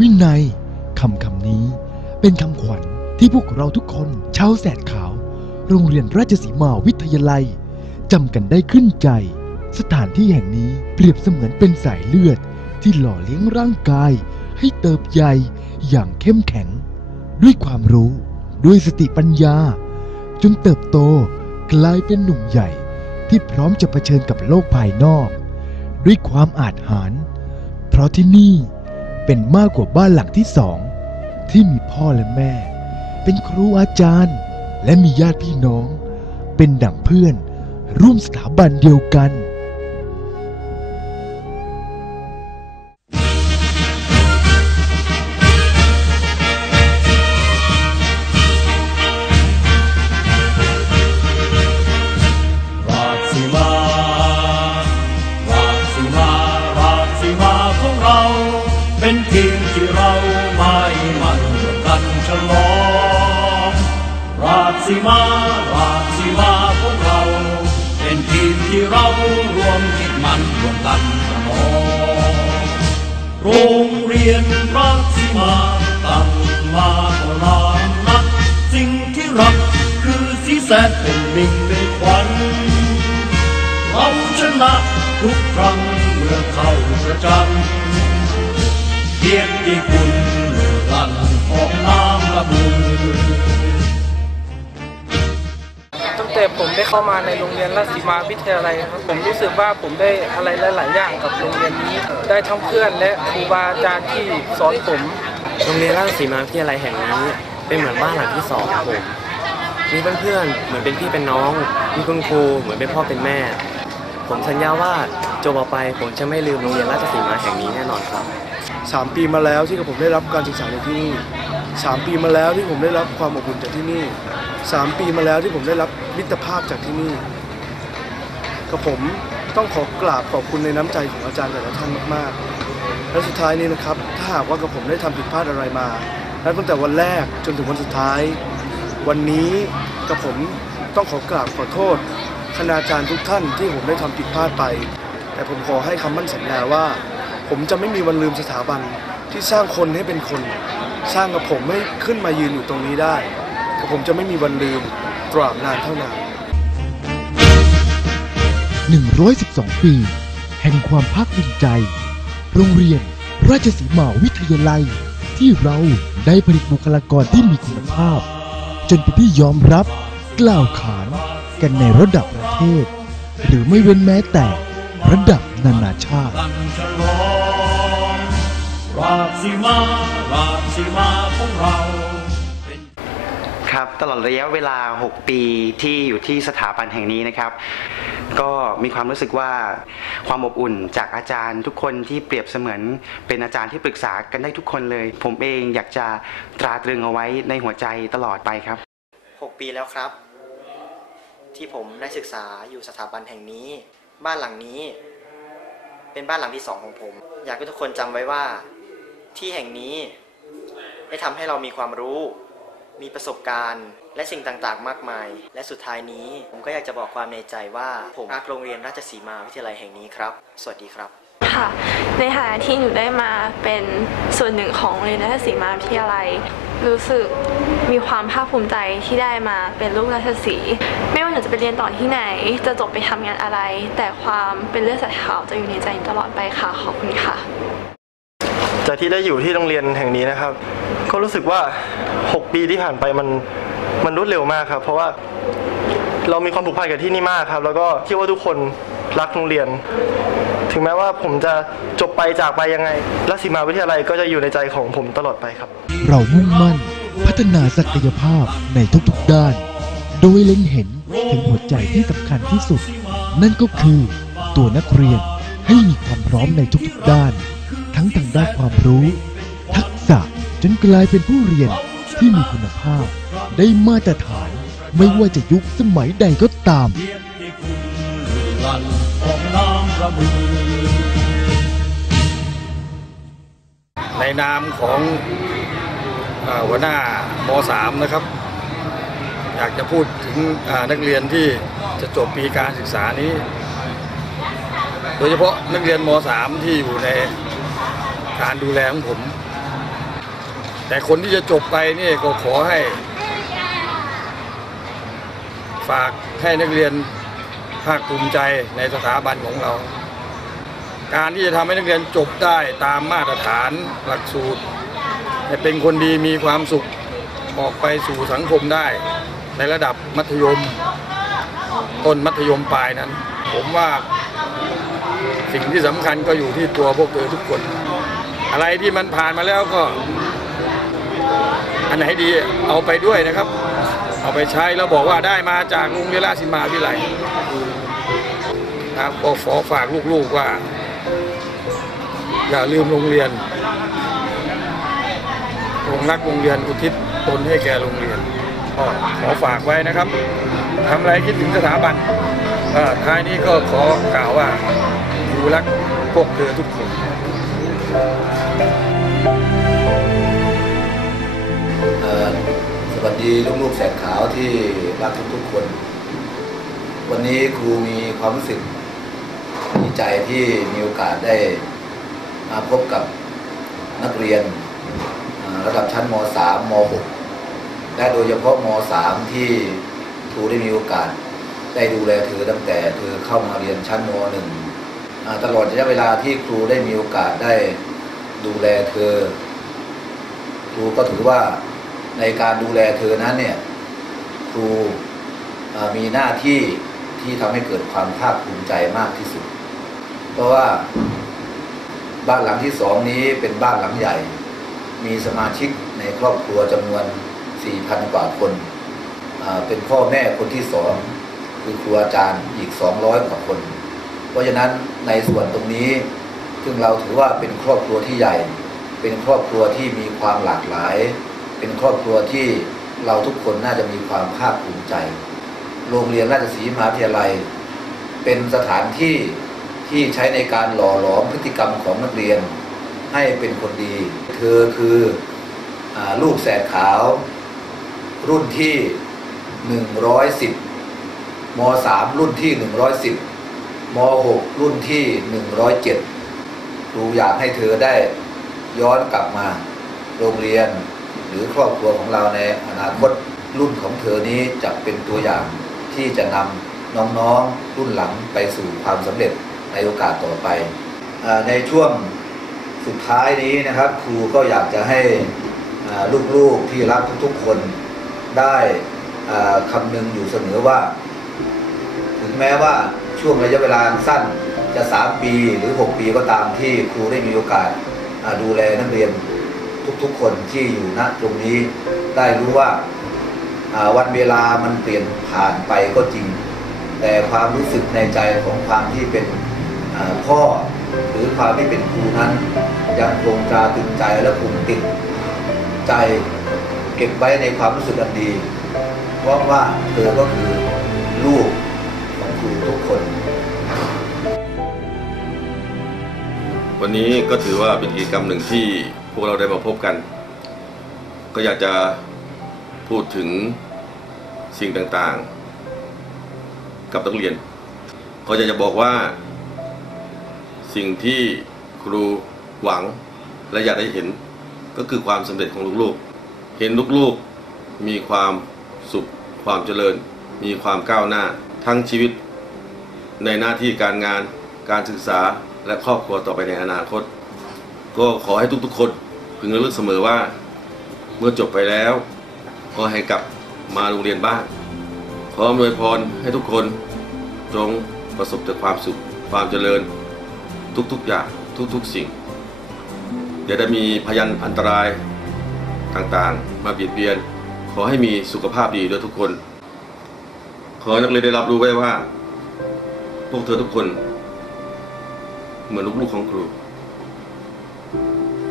วินัยคำคำนี้ เป็นคำขวัญที่พวกเราทุกคนชาวแสดขาว โรงเรียนราชสีมาวิทยาลัยจำกันได้ขึ้นใจ สถานที่แห่งนี้เปรียบเสมือนเป็นสายเลือด ที่หล่อเลี้ยงร่างกาย ให้เติบใหญ่อย่างเข้มแข็ง ด้วยความรู้ ด้วยสติปัญญา จนเติบโตกลายเป็นหนุ่มใหญ่ ที่พร้อมจะเผชิญกับโลกภายนอก ด้วยความอาจหาญเพราะที่นี่ เป็นมากกว่าบ้านหลังที่สอง ที่มีพ่อและแม่ เป็นครูอาจารย์ และมีญาติพี่น้อง เป็นดั่งเพื่อน ร่วมสถาบันเดียวกัน โรงเรียนราชสีมาตั้งมาก็นานนักสิ่งที่รักคือสีแสดเป็นมิ่งเป็นขวัญเราชนะทุกครั้งเมื่อเข้าประจันเกียรติคุณเลือลั่นของน้ำระบือ แต่ผมได้เข้ามาในโรงเรียนราชสีมาวิทยาลัยครับผมรู้สึกว่าผมได้อะไรหลาย ๆ อย่างกับโรงเรียนนี้ ได้ทั้งเพื่อนและครูบาอาจารย์ที่สอนผม โรงเรียนราชสีมาวิทยาลัยแห่งนี้ เป็นเหมือนบ้านหลังที่สองของผมมีเพื่อน ๆ เหมือนเป็นพี่เป็นน้อง มีคุณครูเหมือนเป็นพ่อเป็นแม่ ผมสัญญาว่าจบออกไปผมจะไม่ลืมโรงเรียนราชสีมาแห่งนี้แน่นอนครับสามปีมาแล้วที่กับผมได้รับการศึกษาในที่นี่ สามปีมาแล้วที่ผมได้รับความอบอุ่นจากที่นี่สามปีมาแล้วที่ผมได้รับมิตรภาพจากที่นี่กับผมต้องขอกราบขอบคุณในน้ำใจของอาจารย์แต่ละท่านมากๆ และสุดท้ายนี้นะครับ ถ้าหากว่ากับผมได้ทำผิดพลาดอะไรมานับตั้งแต่วันแรกจนถึงวันสุดท้าย วันนี้กับผมต้องขอกราบขอโทษคณาจารย์ทุกท่านที่ผมได้ทำผิดพลาดไป แต่ผมขอให้คำมั่นสัญญาว่า ผมจะไม่มีวันลืมสถาบันที่สร้างคนให้เป็นคน สร้างกับผมให้ขึ้นมายืนอยู่ตรงนี้ได้แต่ผมจะไม่มีวันลืมตราบนานเท่านาน112 ปี แห่งความภาคภูมิใจ โรงเรียน ราชสีมาวิทยาลัย ที่เราได้ผลิตบุคลากรที่มีคุณภาพ จนเป็นที่ยอมรับ กล่าวขานกันในระดับประเทศ หรือไม่เว้นแม้แต่ระดับนานาชาติ กันฉลองราชสีมาราชสีมาของเราครับตลอดระยะเวลา 6 ปีที่อยู่ที่สถาบันแห่งนี้นะครับ ก็มีความรู้สึกว่าความอบอุ่นจากอาจารย์ทุกคนที่เปรียบเสมือนเป็นอาจารย์ที่ปรึกษากันได้ทุกคนเลย ผมเองอยากจะตราตรึงเอาไว้ในหัวใจตลอดไปครับ 6 ปีแล้วครับ ที่ผมได้ศึกษาอยู่สถาบันแห่งนี้ บ้านหลังนี้ เป็นบ้านหลังที่สองของผม อยากให้ทุกคนจำไว้ว่า ที่แห่งนี้ ได้ทำให้เรามีความรู้ มีประสบการณ์ และสิ่งต่างๆ มากมาย และสุดท้ายนี้ ผมก็อยากจะบอกความในใจว่า ผมรักโรงเรียนราชสีมาวิทยาลัยแห่งนี้ครับ สวัสดีครับ ค่ะในฐานะที่หนูได้มาเป็นส่วนหนึ่งของโรงเรียนราชสีมาวิทยาลัย รู้สึกมีความภาคภูมิใจที่ได้มาเป็นลูกราชสีห์ไม่ว่าหนูจะไปเรียนต่อที่ไหน จะจบไปทำงานอะไร แต่ความเป็นเลือดสัตว์ขาวจะอยู่ในใจหนูตลอดไปค่ะขอบคุณค่ะ จากที่ได้อยู่ที่โรงเรียนแห่งนี้นะครับ ก็รู้สึกว่า 6 ปีที่ผ่านไปมันมันรวดเร็วมากครับ เพราะว่าเรามีความผูกพันกับที่นี่มากครับ แล้วก็เชื่อว่าทุกคนรักโรงเรียน ถึงแม้ว่าผมจะจบไปจากไปยังไงรัศมาวิทยาลัยก็จะอยู่ในใจของผมตลอดไปครับ เรามุ่งมั่น พัฒนาศักยภาพในทุกๆด้าน โดยเล็งเห็นถึงหัวใจที่สำคัญที่สุด นั่นก็คือตัวนักเรียนให้มีความพร้อมในทุกๆด้าน ทั้งทางด้านความรู้ ทักษะจนกลายเป็นผู้เรียนที่มีคุณภาพ ได้มาตรฐานไม่ว่าจะยุคสมัยใดก็ตาม ในนามของหัวหน้าม3นะครับ อยากจะพูดถึงนักเรียนที่จะจบปีการศึกษานี้ โดยเฉพาะนักเรียนม3ที่อยู่ใน การดูแลของผม แต่คนที่จะจบไปนี่ก็ขอให้ ฝากให้นักเรียนภาคภูมิใจในสถาบันของเรา การที่จะทำให้นักเรียนจบได้ตามมาตรฐานหลักสูตรเป็นคนดีมีความสุขออกไปสู่สังคมได้ในระดับมัธยม ต้นมัธยมปลายนั้น ผมว่าสิ่งที่สำคัญก็อยู่ที่ตัวพวกเธอทุกคน อะไรที่มันผ่านมาแล้วก็ อันไหนดีเอาไปด้วยนะครับ เอาไปใช้แล้วบอกว่าได้มาจากโรงเรียนราชสีมาวิไลครับก็ขอฝากลูกๆว่า อย่าลืมโรงเรียนโรงรักโรงเรียนอุทิศตนให้แก่โรงเรียนก็ขอฝากไว้นะครับทำอะไรคิดถึงสถาบันท้ายนี้ก็ขอกล่าวว่าครูรักพวกเธอทุกคน สวัสดีลูกๆแสนขาวที่รักทุกๆคน วันนี้ครูมีความรู้สึกดีใจที่มีโอกาสได้มาพบกับนักเรียนระดับชั้นม .3 ม .6 และโดยเฉพาะม .3 ที่ครูได้มีโอกาสได้ดูแลเธอตั้งแต่เธอเข้ามาเรียนชั้นม .1 ตลอดระยะเวลาที่ครูได้มีโอกาสได้ดูแลเธอ ครูก็ถือว่าในการดูแลเธอนั้นเนี่ยครูมีหน้าที่ที่ทำให้เกิดความภาคภูมิใจมากที่สุด เพราะว่าบ้านหลังที่สองนี้เป็นบ้านหลังใหญ่ มีสมาชิกในครอบครัวจำนวน 4,000 กว่าคน เป็นพ่อแม่คนที่สองคือครูอาจารย์อีก 200 กว่าคน เพราะฉะนั้น ในส่วนตรงนี้ ซึ่งเราถือว่าเป็นครอบครัวที่ใหญ่ เป็นครอบครัวที่มีความหลากหลาย เป็นครอบครัวที่เราทุกคนน่าจะมีความภาคภูมิใจ โรงเรียนราชสีมหาวิทยาลัย เป็นสถานที่ที่ใช้ในการหล่อหลอมพฤติกรรมของนักเรียน ให้เป็นคนดี เธอคืออลูกแสดขาว รุ่นที่ 110ม .3 รุ่นที่ 110 ม .6 รุ่นที่ 107ครูอยากให้เธอได้ย้อนกลับมา โรงเรียน หรือครอบครัวของเราในอนาคตรุ่นของเธอนี้จะเป็นตัวอย่างที่จะนำน้องๆรุ่นหลังไปสู่ความสำเร็จในโอกาสต่อไปอในช่วงสุดท้ายนี้นะครับ ครูก็อยากจะให้ลูกๆที่รักทุกๆคนได้คำนึงอยู่เสมอว่า ถึงแม้ว่า ช่วงระยะเวลาสั้นจะ 3 ปีหรือ 6 ปีก็ตามที่ครูได้มีโอกาสดูแลนักเรียนทุกๆคนที่อยู่ณตรงนี้ได้รู้ว่าวันเวลามันเปลี่ยนผ่านไปก็จริง แต่ความรู้สึกในใจของความที่เป็นพ่อหรือความที่เป็นครูนั้น ยังคงตราตรึงใจและคงติดใจเก็บไว้ในความรู้สึกอันดี เพราะว่าเธอก็คือลูก ครูทุกคน วันนี้ก็ถือว่าเป็นกิจกรรมหนึ่งที่พวกเราได้มาพบกัน ก็อยากจะพูดถึงสิ่งต่างๆ กับนักเรียน ก็อยากจะบอกว่า สิ่งที่ครูหวังและอยากได้เห็นก็คือความสำเร็จของลูกๆ เห็นลูกๆมีความสุขความเจริญ มีความก้าวหน้า ทั้งชีวิต ในหน้าที่การงานการศึกษาและครอบครัวต่อไปในอนาคต ก็ขอให้ทุกๆคนพึงระลึกเสมอว่า เมื่อจบไปแล้ว ก็ให้กลับมาโรงเรียนบ้างขออำนวยพรให้ทุกคนจงประสบแต่ความสุขความเจริญ ทุกๆอย่างทุกๆสิ่งอย่าได้มีพยันอันตรายต่างๆ มาเบียดเบียน ขอให้มีสุขภาพดีด้วยทุกคน ขอให้นักเรียนได้รับรู้ไว้ว่า พวกเธอทุกคน เหมือนลูกๆของครู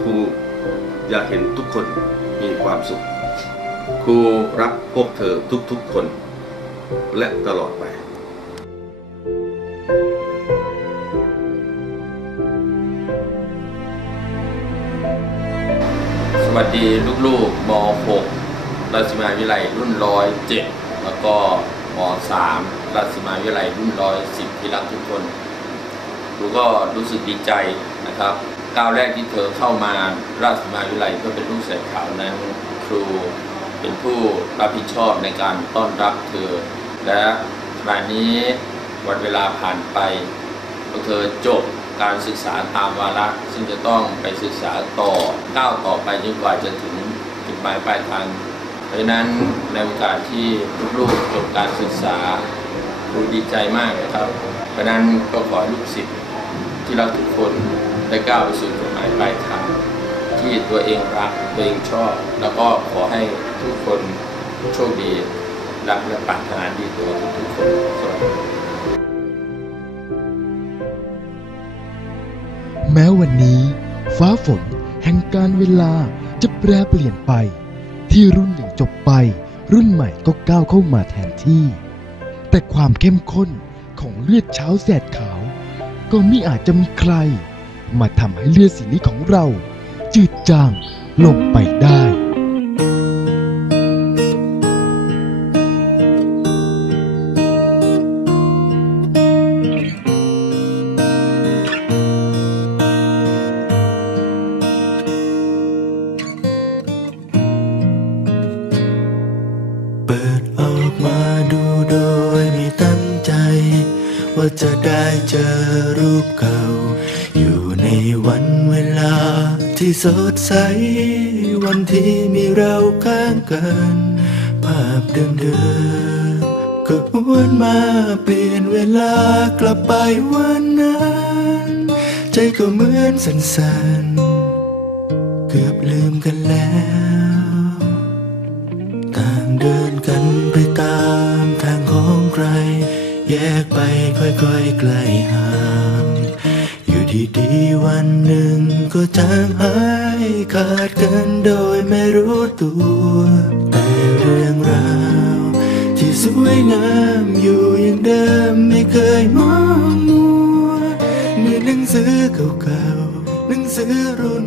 ครูอยากเห็นทุกคนมีความสุข ครูรักพวกเธอทุกๆคน และตลอดไปสวัสดีลูกๆม .6 ราชมาวิไลรุ่นร้อยเจ็ดแล้วก็ ม .3 ราชมาวิไลรุ่นร้อยสิบที่รักทุกคนครูก็รู้สึกดีใจนะครับก้าวแรกที่เธอเข้ามาราชมาวิทยาลัยเป็นลูกเสือขาวนั้นครูเป็นผู้รับผิดชอบในการต้อนรับเธอ และขณะนี้วันเวลาผ่านไปพวกเธอจบการศึกษาตามวาระซึ่งจะต้องไปศึกษาต่อก้าวต่อไปจนกว่าจะถึงจุดหมายปลายทาง ราะฉะนั้นในโอกาสที่ลูกๆจบการศึกษาครูดีใจมากนะครับ เพราะนั้นก็ขอลูกศิษย์ที่รักทุกคนได้ก้าวไปสู่จุดหมายปลายทางที่ตัวเองรักตัวเองชอบ แล้วก็ขอให้ทุกคนโชคดีรักและปรารถนาดีตัวทุกๆคนสวัสดีแม้วันนี้ ฟ้าฝนแห่งการเวลาจะแปรเปลี่ยนไป ที่รุ่นหนึ่งจบไป รุ่นใหม่ก็ก้าวเข้ามาแทนที่ แต่ความเข้มข้นของเลือดเช้าแสดขาว ก็ไม่อาจจะมีใคร มาทำให้เลือดสีนี้ของเรา จืดจางลงไปได้ ที่สดใส วันที่มีเราข้างกัน ภาพเดิมๆก็หวนมาเปลี่ยนเวลากลับไปวันนั้น ใจก็เหมือนสั่นๆ เกือบลืมกันแล้วต่างเดินกันไปตามทางของใคร แยกไปค่อยๆไกลห่าง ดีๆวันหนึ่งก็จางหายขาดกันโดยไม่รู้ตัว แต่เรื่องราวที่สวยงามอยู่อย่างเดิมไม่เคยมองมัวในหนังสือเก่าๆหนังสือรุ่น